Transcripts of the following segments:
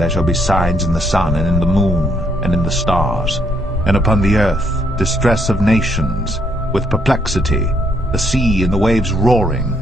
there shall be signs in the sun, and in the moon, and in the stars. And upon the earth distress of nations, with perplexity, the sea and the waves roaring.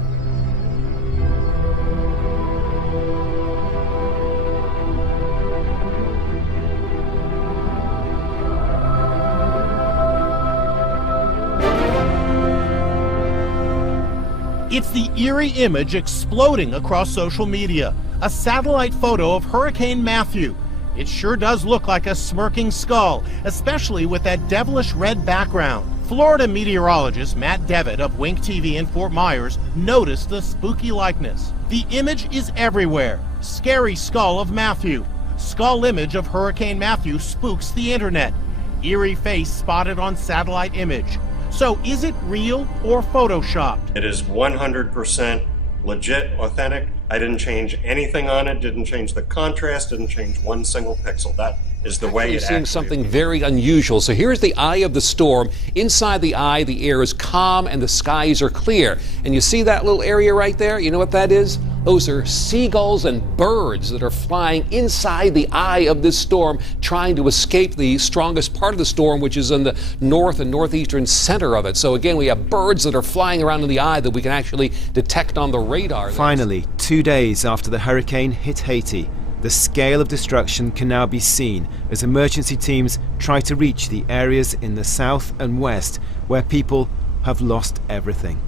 It's the eerie image exploding across social media. A satellite photo of Hurricane Matthew. It sure does look like a smirking skull, especially with that devilish red background. Florida meteorologist Matt Devitt of Wink TV in Fort Myers noticed the spooky likeness. The image is everywhere. Scary skull of Matthew. Skull image of Hurricane Matthew spooks the internet. Eerie face spotted on satellite image. So is it real or photoshopped? It is 100% legit, authentic. I didn't change anything on it, didn't change the contrast, didn't change one single pixel. That is the way it seeing something very unusual. So here's the eye of the storm. Inside the eye, the air is calm and the skies are clear. And you see that little area right there? You know what that is? Those are seagulls and birds that are flying inside the eye of this storm, trying to escape the strongest part of the storm, which is in the north and northeastern center of it. So again, we have birds that are flying around in the eye that we can actually detect on the radar. Finally, 2 days after the hurricane hit Haiti, the scale of destruction can now be seen as emergency teams try to reach the areas in the south and west where people have lost everything.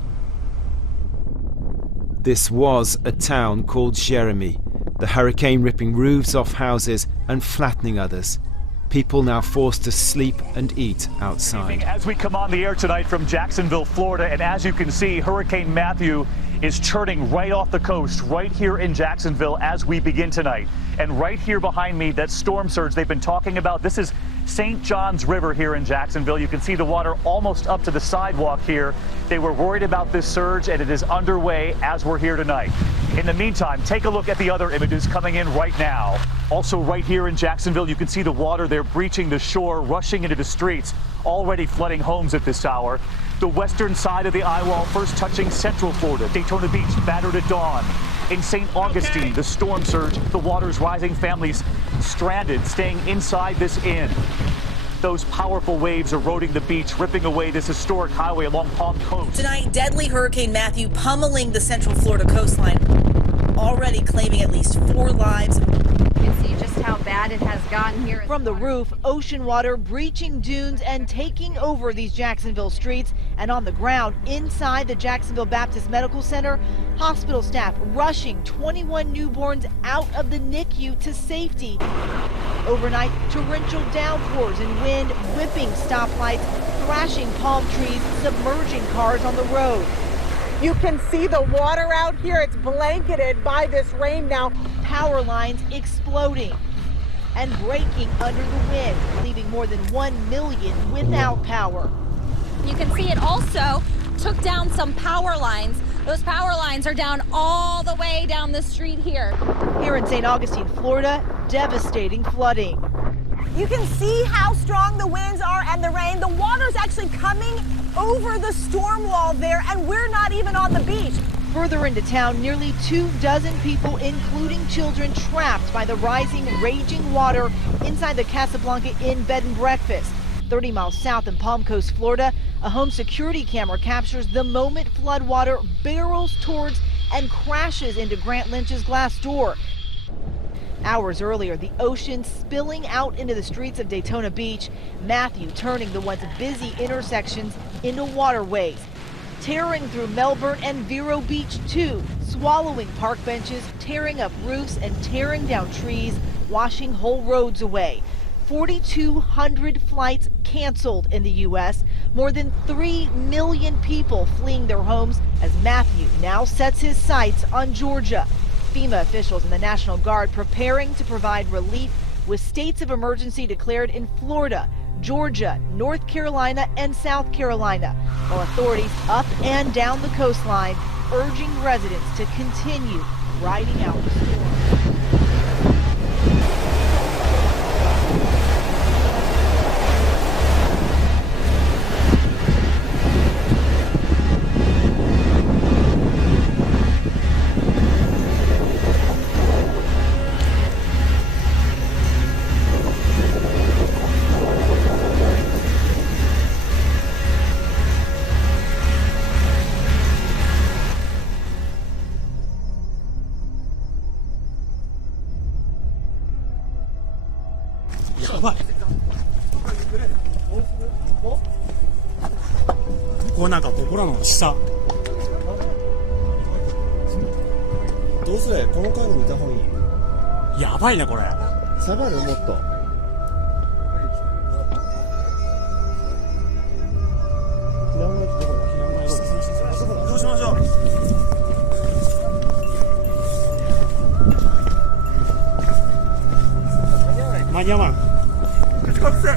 This was a town called Jeremy, the hurricane ripping roofs off houses and flattening others. People now forced to sleep and eat outside. As we come on the air tonight from Jacksonville, Florida, and as you can see, Hurricane Matthew is churning right off the coast, right here in Jacksonville as we begin tonight. And right here behind me, that storm surge they've been talking about, this is St. John's River here in Jacksonville. You can see the water almost up to the sidewalk here. They were worried about this surge, and it is underway as we're here tonight. In the meantime, take a look at the other images coming in right now. Also right here in Jacksonville, you can see the water there breaching the shore, rushing into the streets, already flooding homes at this hour. The western side of the eye wall first touching Central Florida, Daytona Beach battered at dawn. In St. Augustine, the storm surge, the water's rising, families stranded, staying inside this inn. Those powerful waves eroding the beach, ripping away this historic highway along Palm Coast. Tonight, deadly Hurricane Matthew pummeling the Central Florida coastline, already claiming at least 4 lives. You can see just how bad it has gotten here. From the roof, ocean water breaching dunes and taking over these Jacksonville streets. And on the ground inside the Jacksonville Baptist Medical Center, hospital staff rushing 21 newborns out of the NICU to safety. Overnight, torrential downpours and wind whipping stoplights, thrashing palm trees, submerging cars on the road. You can see the water out here. It's blanketed by this rain now. Power lines exploding and breaking under the wind, leaving more than 1 million without power. You can see it also took down some power lines. Those power lines are down all the way down the street here. Here in St. Augustine, Florida, devastating flooding. You can see how strong the winds are and the rain. The water's actually coming over the storm wall there, and we're not even on the beach. Further into town, nearly 24 people, including children, trapped by the rising, raging water inside the Casablanca Inn bed and breakfast. 30 miles south in Palm Coast, Florida, a home security camera captures the moment floodwater barrels towards and crashes into Grant Lynch's glass door. Hours earlier, the ocean spilling out into the streets of Daytona Beach, Matthew turning the once busy intersections into waterways, tearing through Melbourne and Vero Beach too, swallowing park benches, tearing up roofs and tearing down trees, washing whole roads away. 4,200 flights canceled in the U.S., more than 3 million people fleeing their homes as Matthew now sets his sights on Georgia. FEMA officials and the National Guard preparing to provide relief with states of emergency declared in Florida, Georgia, North Carolina, and South Carolina, while authorities up and down the coastline urging residents to continue riding out the storm. やばい。これなんか僕らの下。どうすれこのカード見た方がいい。やばいねこれ。下がるもっと。どうしましょう。間に合わん。口隠せ。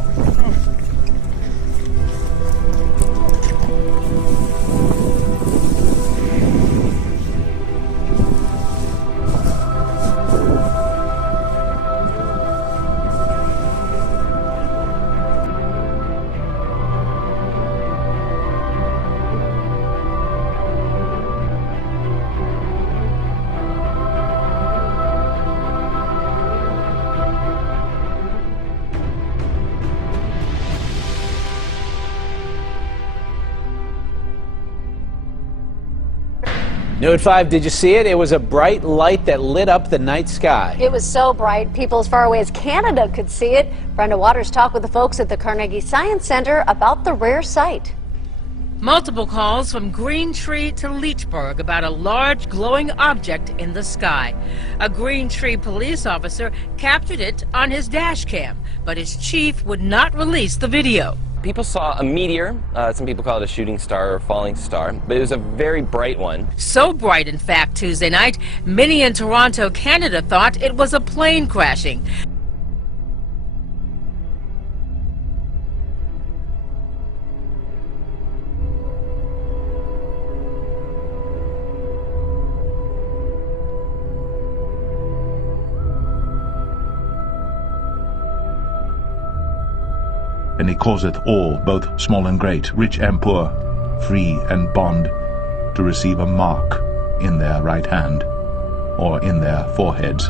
Note 5, did you see it? It was a bright light that lit up the night sky. It was so bright, people as far away as Canada could see it. Brenda Waters talked with the folks at the Carnegie Science Center about the rare sight. Multiple calls from Green Tree to Leechburg about a large glowing object in the sky. A Green Tree police officer captured it on his dash cam, but his chief would not release the video. People saw a meteor, some people call it a shooting star or falling star, but it was a very bright one. So bright, in fact, Tuesday night, many in Toronto, Canada thought it was a plane crashing. And he causeth all, both small and great, rich and poor, free and bond, to receive a mark in their right hand, or in their foreheads,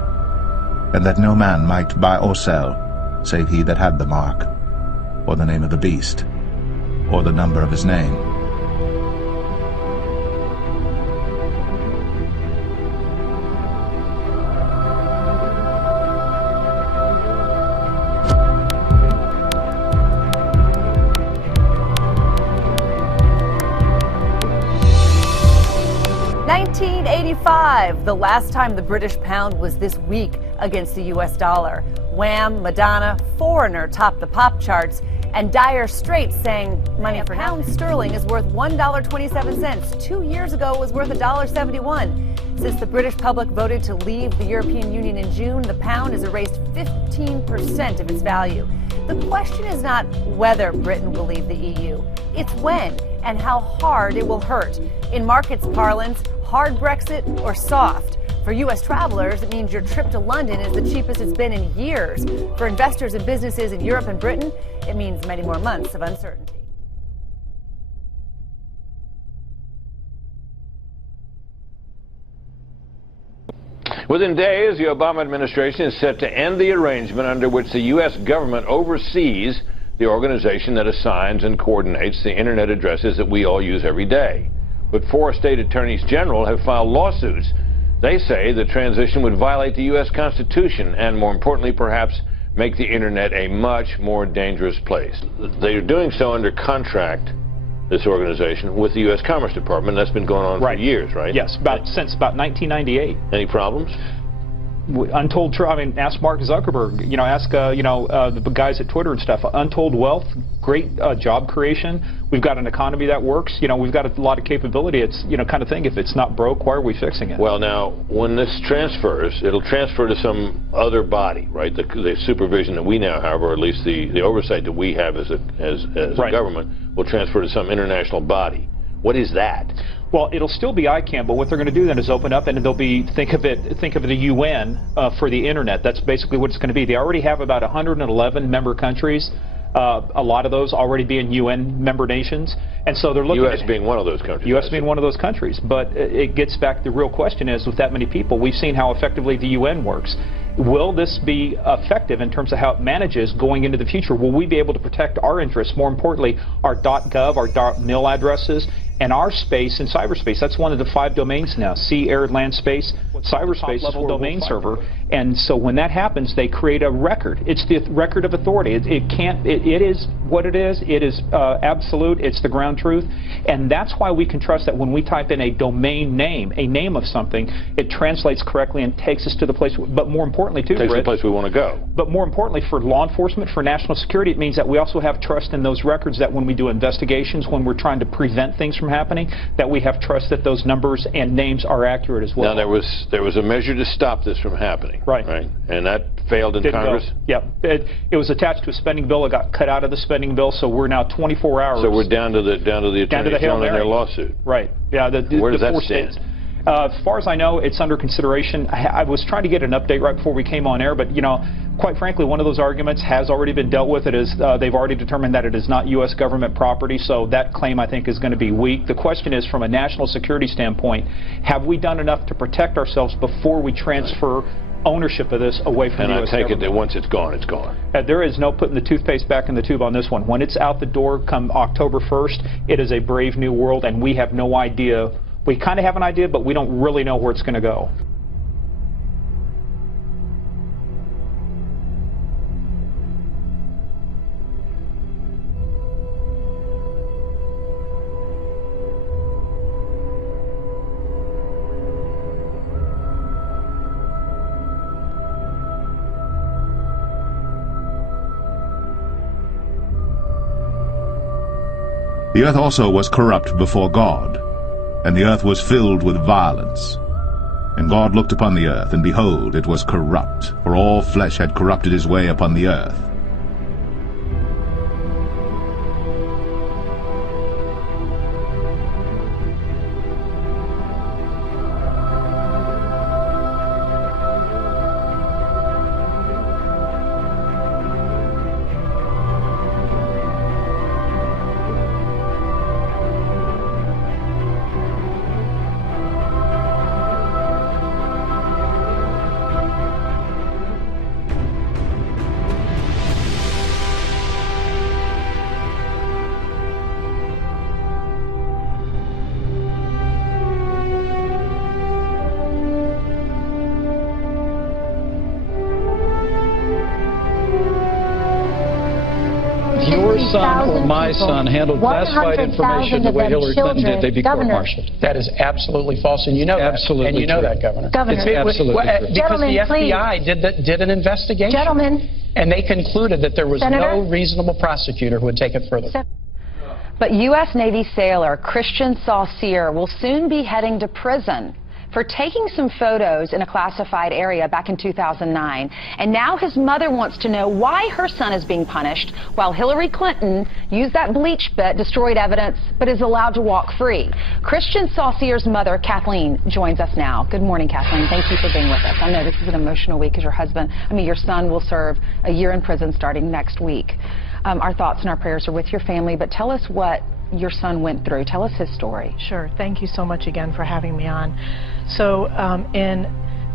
and that no man might buy or sell, save he that had the mark, or the name of the beast, or the number of his name. The last time the British pound was this weak against the US dollar. Wham, Madonna, Foreigner topped the pop charts, and Dire Straits sang money for pound sterling is worth $1.27. 2 years ago it was worth $1.71. Since the British public voted to leave the European Union in June, the pound has erased 15% of its value. The question is not whether Britain will leave the EU, it's when and how hard it will hurt. In markets parlance, hard Brexit or soft. For U.S. travelers, it means your trip to London is the cheapest it's been in years. For investors and businesses in Europe and Britain, it means many more months of uncertainty. Within days, the Obama administration is set to end the arrangement under which the U.S. government oversees the organization that assigns and coordinates the internet addresses that we all use every day. But 4 state attorneys general have filed lawsuits. They say the transition would violate the U.S. Constitution and, more importantly, perhaps make the internet a much more dangerous place. They are doing so under contract, this organization, with the U.S. Commerce Department. That's been going on for years, right? Yes, since about 1998. Any problems? Untold, I mean, ask Mark Zuckerberg, ask, the guys at Twitter and stuff. Untold wealth, great job creation. We've got an economy that works. We've got a lot of capability. It's, kind of thing. If it's not broke, why are we fixing it? Well, now, when this transfers, it'll transfer to some other body, right? The supervision that we now have, or at least the oversight that we have as a government, will transfer to some international body. What is that? Well, it'll still be ICANN, but what they're going to do then is open up, and they'll be think of the UN for the internet. That's basically what it's going to be. They already have about 111 member countries. A lot of those already being UN member nations, and so they're looking U.S. at being one of those countries. U.S. being one of those countries, but it gets back. The real question is, with that many people, we've seen how effectively the UN works. Will this be effective in terms of how it manages going into the future? Will we be able to protect our interests? More importantly, our .gov, our .mil addresses, and our space in cyberspace. That's one of the 5 domains now: sea, air, land, space. cyberspace level domain server, and so when that happens, they create a record. It's the record of authority. It is what it is. It is absolute. It's the ground truth, and that's why we can trust that when we type in a domain name, a name of something, it translates correctly and takes us to the place. But more importantly, too, takes the place we want to go. But more importantly, for law enforcement, for national security, it means that we also have trust in those records. That when we do investigations, when we're trying to prevent things from happening, that we have trust that those numbers and names are accurate as well. Now there was a measure to stop this from happening, right? And that failed in Congress. Yeah, it was attached to a spending bill. It got cut out of the spending bill, so we're now 24 hours. So we're down to the attorneys general in their lawsuit. Right. Yeah. Where does that stand? As far as I know, it's under consideration. I was trying to get an update right before we came on air, but, you know, quite frankly, one of those arguments has already been dealt with. It is, they've already determined that it is not U.S. government property, so that claim, I think, is going to be weak. The question is, from a national security standpoint, have we done enough to protect ourselves before we transfer ownership of this away from the U.S. government? And I take it that once it's gone, it's gone. There is no putting the toothpaste back in the tube on this one. When it's out the door come October 1st, it is a brave new world, and we have no idea. We kind of have an idea, but we don't really know where it's going to go. The earth also was corrupt before God, and the earth was filled with violence. And God looked upon the earth, and behold, it was corrupt, for all flesh had corrupted his way upon the earth. Your son or my son handled classified information the way Hillary Clinton did, they'd be court-martialed. That is absolutely false, and you know absolutely that. And you know true. that, Governor. It's absolutely true. Because the FBI did an investigation. Gentlemen. And they concluded that there was Senator? no reasonable prosecutor who would take it further. But U.S. Navy sailor Christian Saucier will soon be heading to prison for taking some photos in a classified area back in 2009. And now his mother wants to know why her son is being punished while Hillary Clinton used that bleach bit, destroyed evidence, but is allowed to walk free. Christian Saucier's mother, Kathleen, joins us now. Good morning, Kathleen. Thank you for being with us. I know this is an emotional week as your son will serve a year in prison starting next week. Our thoughts and our prayers are with your family, but tell us what your son went through. Tell us his story. Sure. Thank you so much again for having me on. So in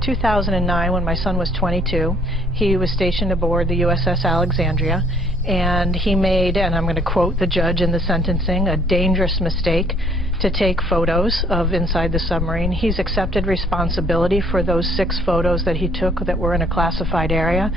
2009, when my son was 22, he was stationed aboard the USS Alexandria, and he made, and I'm going to quote the judge in the sentencing, a dangerous mistake to take photos of inside the submarine. He's accepted responsibility for those 6 photos that he took that were in a classified area.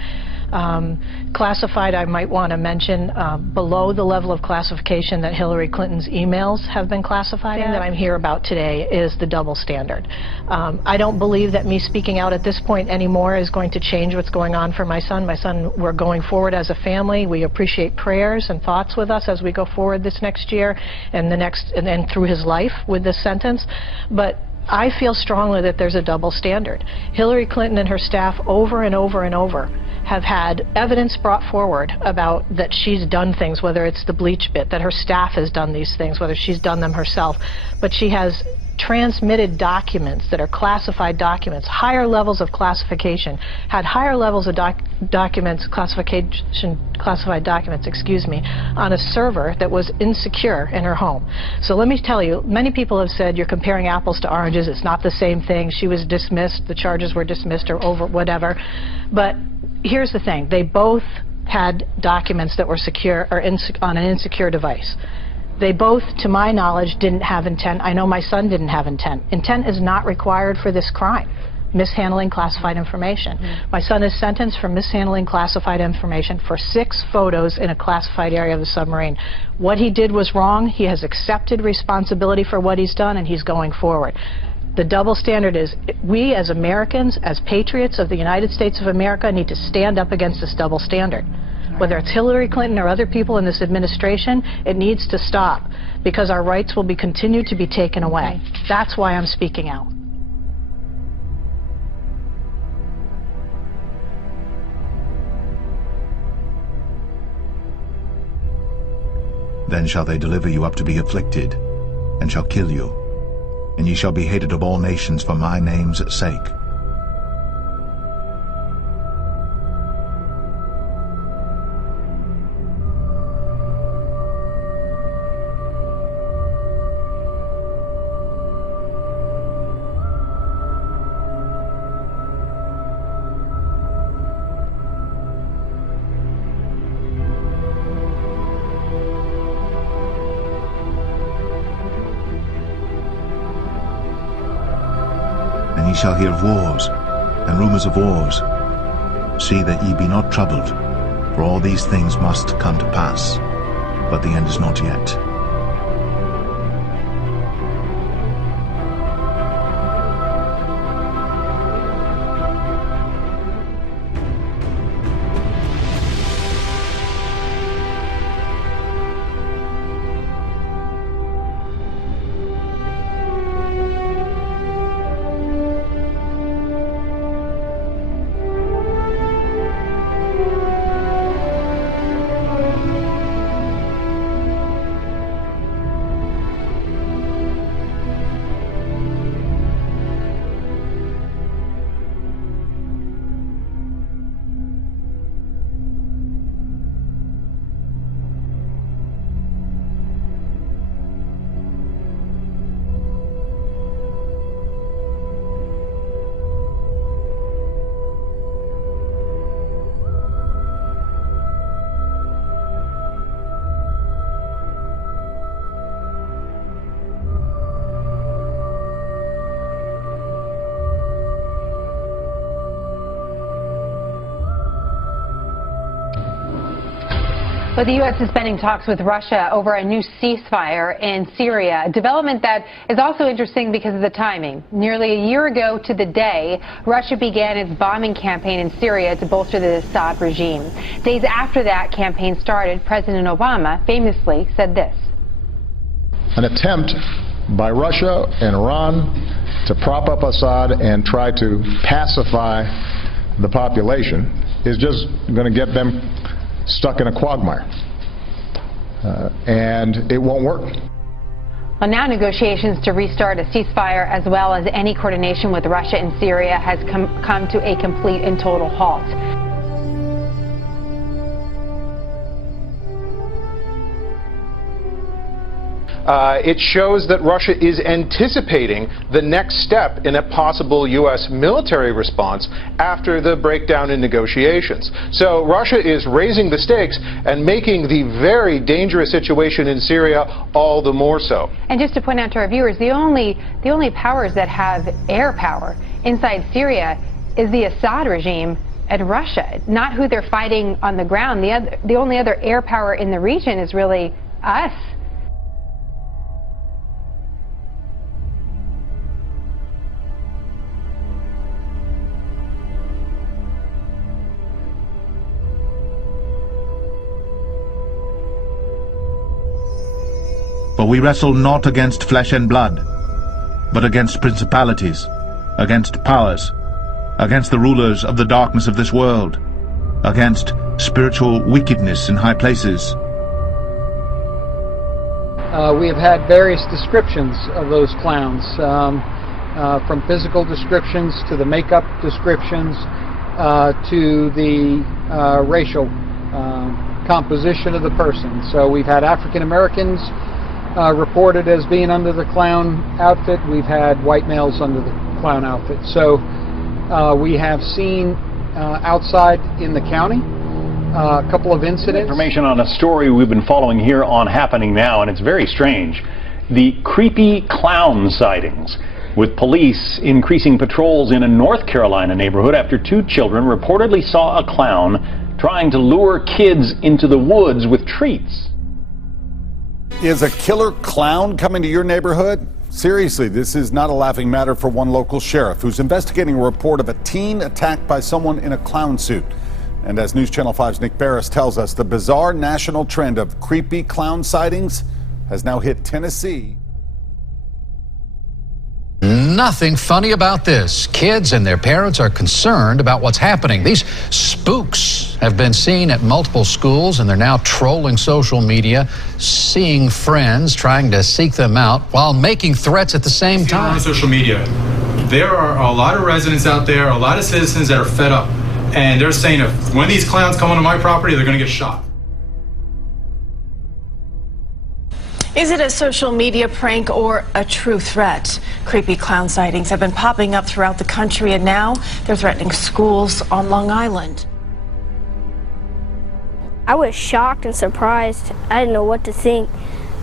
Classified, I might want to mention, below the level of classification that Hillary Clinton's emails have been classified in, that I'm here about today, is the double standard. I don't believe that me speaking out at this point anymore is going to change what's going on for my son. My son, we're going forward as a family. We appreciate prayers and thoughts with us as we go forward this next year and then through his life with this sentence. But I feel strongly that there's a double standard. Hillary Clinton and her staff over and over and over have had evidence brought forward about that she's done things, whether it's the bleach bit, that her staff has done these things, whether she's done them herself, but she has transmitted documents that are classified documents, higher levels of classification, had higher levels of classified documents, on a server that was insecure in her home. So let me tell you, many people have said you're comparing apples to oranges. It's not the same thing. She was dismissed, the charges were dismissed or over, whatever. But here's the thing, they both had documents that were secure or on an insecure device. They both, to my knowledge, didn't have intent. I know my son didn't have intent. Intent is not required for this crime. mishandling classified information. My son is sentenced for mishandling classified information for 6 photos in a classified area of the submarine. What he did was wrong. He has accepted responsibility for what he's done, and he's going forward. The double standard is we as Americans, as patriots of the United States of America, need to stand up against this double standard. Whether it's Hillary Clinton or other people in this administration, it needs to stop because our rights will be continued to be taken away. That's why I'm speaking out. Then shall they deliver you up to be afflicted, and shall kill you, and ye shall be hated of all nations for my name's sake. And ye shall hear of wars, and rumors of wars. See that ye be not troubled, for all these things must come to pass, but the end is not yet. But the U.S. is suspending talks with Russia over a new ceasefire in Syria, a development that is also interesting because of the timing. Nearly a year ago to the day, Russia began its bombing campaign in Syria to bolster the Assad regime. Days after that campaign started, President Obama famously said this. An attempt by Russia and Iran to prop up Assad and try to pacify the population is just going to get them stuck in a quagmire, and it won't work. Well, now negotiations to restart a ceasefire as well as any coordination with Russia in Syria has come to a complete and total halt. It shows that Russia is anticipating the next step in a possible U.S. military response after the breakdown in negotiations. So Russia is raising the stakes and making the very dangerous situation in Syria all the more so. And just to point out to our viewers, the only powers that have air power inside Syria is the Assad regime and Russia, not who they're fighting on the ground. The only other air power in the region is really us. For we wrestle not against flesh and blood, but against principalities, against powers, against the rulers of the darkness of this world, against spiritual wickedness in high places. We have had various descriptions of those clowns, from physical descriptions to the makeup descriptions to the racial composition of the person. So we've had African Americans reported as being under the clown outfit. We've had white males under the clown outfit. So we have seen outside in the county a couple of incidents. Information on a story we've been following here on Happening Now, and it's very strange. The creepy clown sightings. with police increasing patrols in a North Carolina neighborhood after 2 children reportedly saw a clown trying to lure kids into the woods with treats. Is a killer clown coming to your neighborhood? Seriously, this is not a laughing matter for one local sheriff who's investigating a report of a teen attacked by someone in a clown suit. And as News Channel 5's Nick Barris tells us, the bizarre national trend of creepy clown sightings has now hit Tennessee. Nothing funny about this. Kids and their parents are concerned about what's happening. These spooks have been seen at multiple schools, and they're now trolling social media, seeing friends, trying to seek them out while making threats at the same time. On social media, there are a lot of residents out there, a lot of citizens that are fed up, and they're saying if when these clowns come onto my property, they're going to get shot. Is it a social media prank or a true threat? Creepy clown sightings have been popping up throughout the country, and now they're threatening schools on Long Island. I was shocked and surprised. I didn't know what to think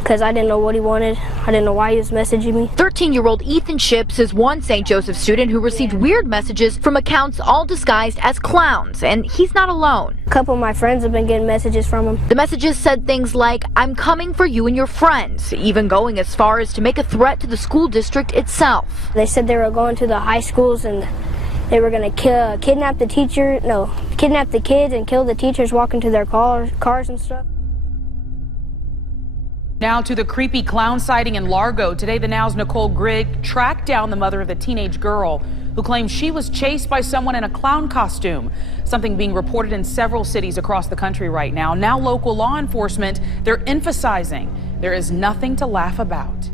because I didn't know what he wanted. I didn't know why he was messaging me. 13-year-old Ethan Ships is one St. Joseph student who received weird messages from accounts all disguised as clowns, and he's not alone. A couple of my friends have been getting messages from him. The messages said things like, "I'm coming for you and your friends," even going as far as to make a threat to the school district itself. They said they were going to the high schools and they were going to kidnap the kids and kill the teachers walking to their cars and stuff. Now to the creepy clown sighting in Largo. Today, the Now's Nicole Grigg tracked down the mother of the teenage girl who claims she was chased by someone in a clown costume, something being reported in several cities across the country right now. Now local law enforcement, they're emphasizing there is nothing to laugh about.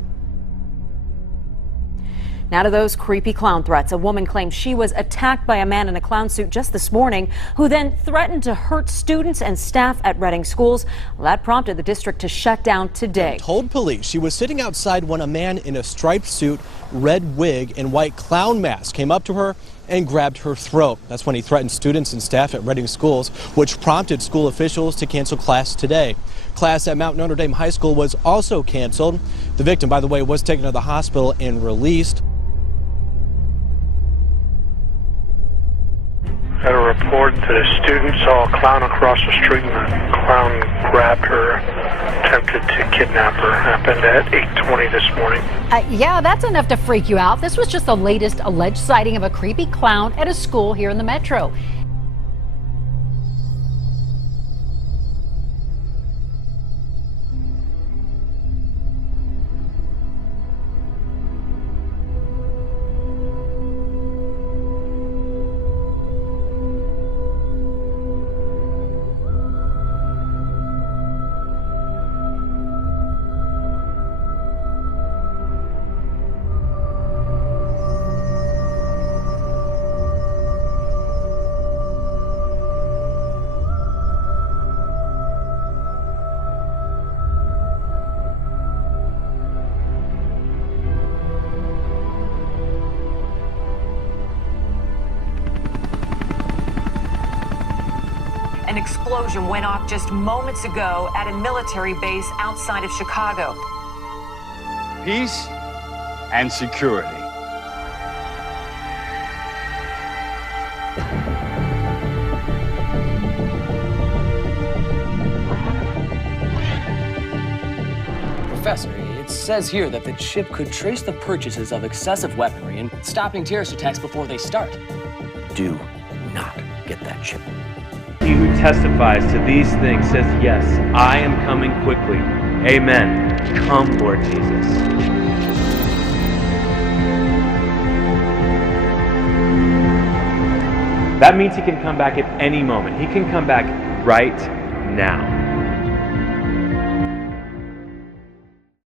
Now to those creepy clown threats. A woman claims she was attacked by a man in a clown suit just this morning who then threatened to hurt students and staff at Reading schools. Well, that prompted the district to shut down today. Told police she was sitting outside when a man in a striped suit, red wig, and white clown mask came up to her and grabbed her throat. That's when he threatened students and staff at Reading schools, which prompted school officials to cancel class today. Class at Mount Notre Dame High School was also canceled. The victim, by the way, was taken to the hospital and released. Got a report that a student saw a clown across the street and the clown grabbed her, attempted to kidnap her. Happened at 8:20 this morning. Yeah, that's enough to freak you out. This was just the latest alleged sighting of a creepy clown at a school here in the metro. An explosion went off just moments ago at a military base outside of Chicago. Peace and security. Professor, it says here that the chip could trace the purchases of excessive weaponry and stopping terrorist attacks before they start. Do not get that chip. He who testifies to these things says, yes, I am coming quickly. Amen. Come, Lord Jesus. That means he can come back at any moment. He can come back right now.